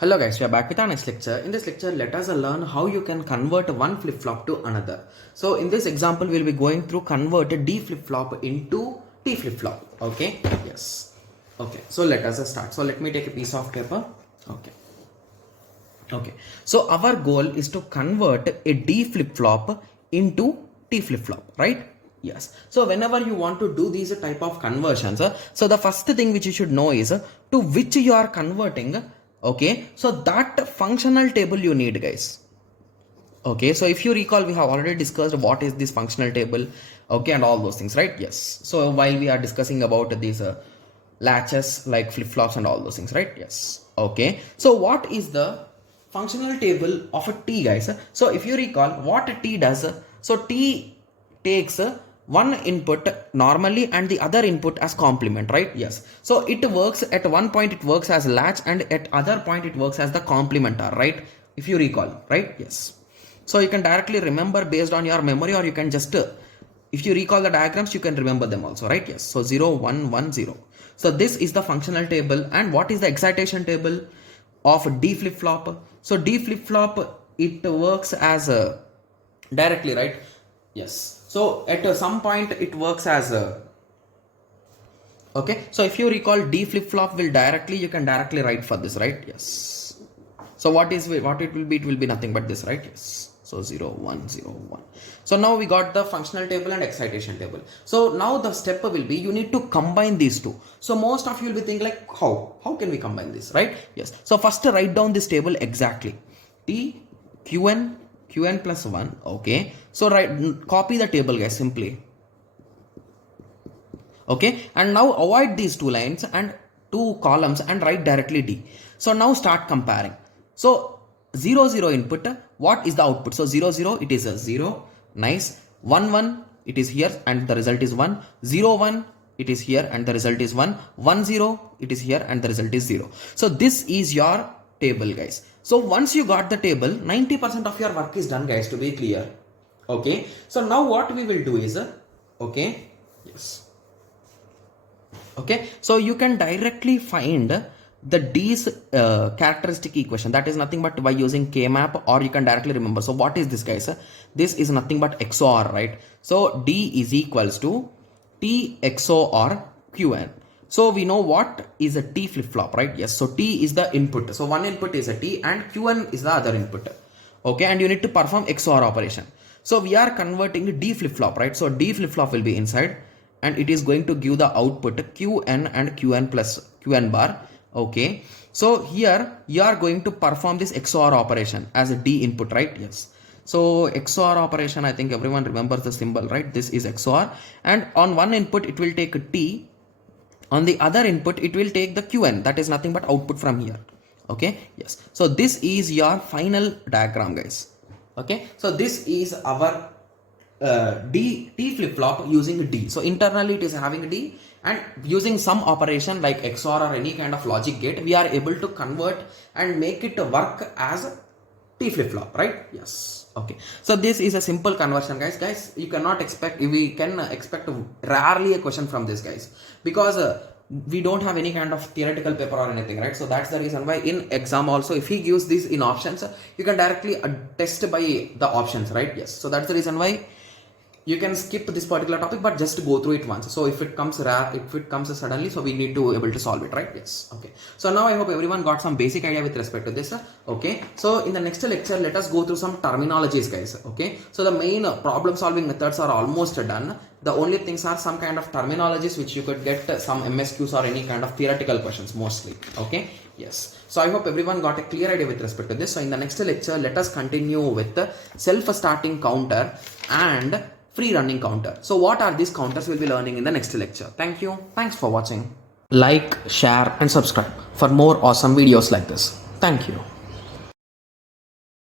Hello guys, we are back with our next lecture. In this lecture, let us learn how you can convert one flip-flop to another. So in this example, we'll be going through convert D flip-flop into T flip-flop. Okay, yes. Okay, so let us start. So let me take a piece of paper. Okay. So our goal is to convert a D flip-flop into T flip-flop, right? Yes. So whenever you want to do these type of conversions, so the first thing which you should know is to which you are converting. Okay, so that functional table you need, guys. Okay, so if you recall, we have already discussed what is this functional table, okay, and all those things, right? Yes. So while we are discussing about these latches like flip-flops and all those things, right? Yes. Okay, so what is the functional table of a T, guys? So if you recall what T does, so T takes one input normally and the other input as complement, right? Yes. So it works at one point, it works as latch, and at other point it works as the complementar, right? If you recall, right? Yes. So you can directly remember based on your memory, or you can just if you recall the diagrams, you can remember them also, right? Yes. So 0 1 1 0. So this is the functional table. And what is the excitation table of D flip-flop? So D flip-flop, it works as directly, right? Yes. So at some point it works as okay. So if you recall, D flip-flop will directly, you can directly write for this, right? Yes. So what it will be? It will be nothing but this, right? Yes. So 0 1 0 1. So now we got the functional table and excitation table. So now the step will be, you need to combine these two. So most of you will be thinking like, how can we combine this, right? Yes. So first write down this table exactly. T Qn plus 1. Okay, so copy the table, guys, simply. Okay, and now avoid these two lines and two columns and write directly D. So now start comparing. So 0 0 input, what is the output? So 0 0, it is a 0. Nice. 1 1, it is here and the result is 1. 0 1, it is here and the result is 1. 1 0, it is here and the result is 0. So this is your table, guys. So once you got the table, 90% of your work is done, guys, to be clear. Okay, so now what we will do is okay, yes, okay, so you can directly find the D's characteristic equation. That is nothing but by using K-map, or you can directly remember. So what is this, guys? This is nothing but XOR, right? So D is equals to T XOR Qn. So we know what is a T flip-flop, right? Yes. So T is the input. So one input is a T and Qn is the other input. Okay. And you need to perform XOR operation. So we are converting D flip-flop, right? So D flip-flop will be inside and it is going to give the output Qn and Qn plus Qn bar. Okay. So here you are going to perform this XOR operation as a D input, right? Yes. So XOR operation, I think everyone remembers the symbol, right? This is XOR, and on one input it will take a T. On the other input, it will take the Qn, that is nothing but output from here. Okay, yes. So this is your final diagram, guys. Okay, so this is our T flip-flop using D. So internally it is having D, and using some operation like XOR or any kind of logic gate, we are able to convert and make it work as T flip-flop, right? Yes. Okay, so this is a simple conversion, guys. You cannot expect, we can expect rarely a question from this, guys, because we don't have any kind of theoretical paper or anything, right? So that's the reason why in exam also, if he gives this in options, you can directly test by the options, right? Yes. So that's the reason why you can skip this particular topic, but just go through it once. So if it comes rare, if it comes suddenly, so we need to able to solve it, right? Yes. Okay, so now I hope everyone got some basic idea with respect to this. Okay, so in the next lecture, let us go through some terminologies, guys. Okay, so the main problem solving methods are almost done. The only things are some kind of terminologies which you could get some MSQs or any kind of theoretical questions mostly. Okay, yes. So I hope everyone got a clear idea with respect to this. So in the next lecture, let us continue with the self-starting counter and free running counter. So what are these counters, we'll be learning in the next lecture. Thank you. Thanks for watching. Like, share and subscribe for more awesome videos like this. Thank you.